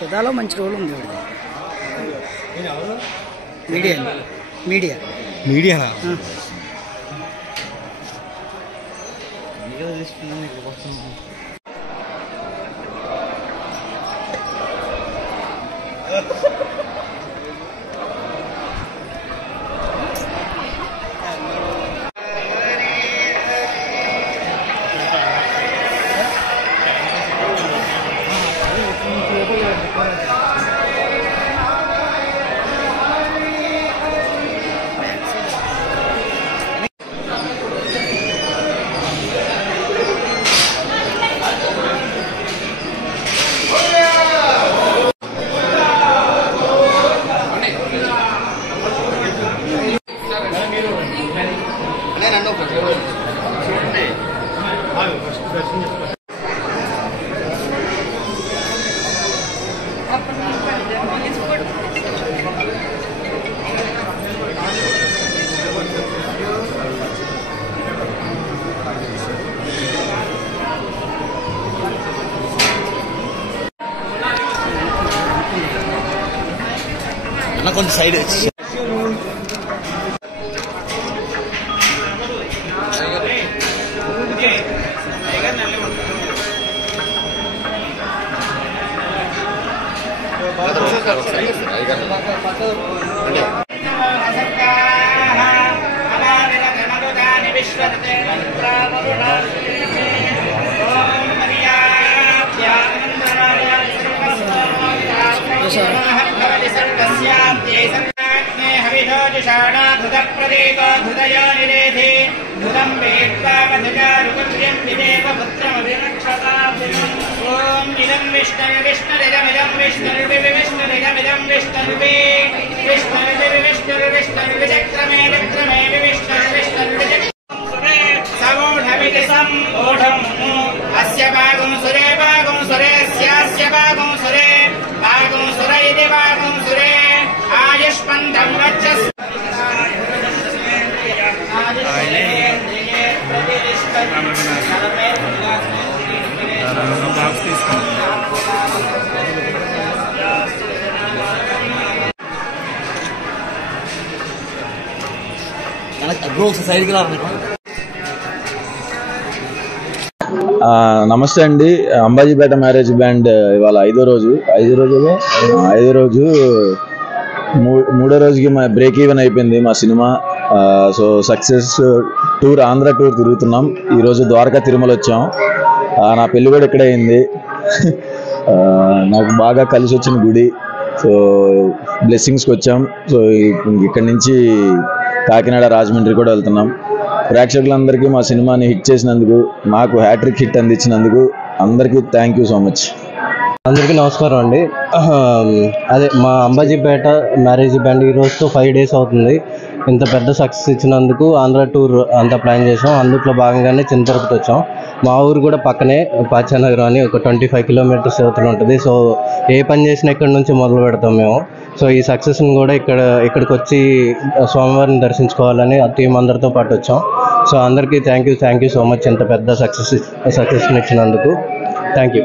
పెదాలో మంచి రోల్ ఉంది. Media media media కొంచెం సైడ్ నమస్తే అండి. అంబాజీపేట మ్యారేజ్ బ్యాండ్ ఇవాళ ఐదో రోజు మూడో రోజుకి మా బ్రేక్ ఈవెన్ అయిపోయింది మా cinema. So success tour, Andhra tour తిరుగుతున్నాం. ఈరోజు ద్వారకా తిరుమల వచ్చాం. నా పెళ్లి కూడా ఇక్కడే అయింది. నాకు బాగా కలిసి వచ్చిన గుడి. సో బ్లెస్సింగ్స్కి వచ్చాం. సో ఇక్కడి నుంచి కాకినాడ, రాజమండ్రి కూడా వెళ్తున్నాం. ప్రేక్షకులందరికీ మా సినిమాని హిట్ చేసినందుకు, నాకు హ్యాట్రిక్ హిట్ అందించినందుకు అందరికీ థ్యాంక్ యూ సో మచ్. అందరికీ నమస్కారం అండి. అదే మా అంబాజీపేట మ్యారేజ్ బ్యాండ్ ఈ రోజుతో 5 days అవుతుంది. ఇంత పెద్ద సక్సెస్ ఇచ్చినందుకు ఆంధ్ర టూర్ అంతా ప్లాన్ చేసాం. అందులో భాగంగానే చిన్న తిరుపతి వచ్చాం. మా ఊరు కూడా పక్కనే పాచానగరం అని ఒక 25 kilometers అవతల ఉంటుంది. సో ఏ పని చేసినా ఇక్కడ నుంచి మొదలు పెడతాం మేము. సో ఈ సక్సెస్ని కూడా ఇక్కడికి వచ్చి స్వామివారిని దర్శించుకోవాలని ఆ టీం అందరితో పాటు వచ్చాం. సో అందరికీ థ్యాంక్ యూ సో మచ్ ఇంత పెద్ద సక్సెస్ని ఇచ్చినందుకు. Thank you.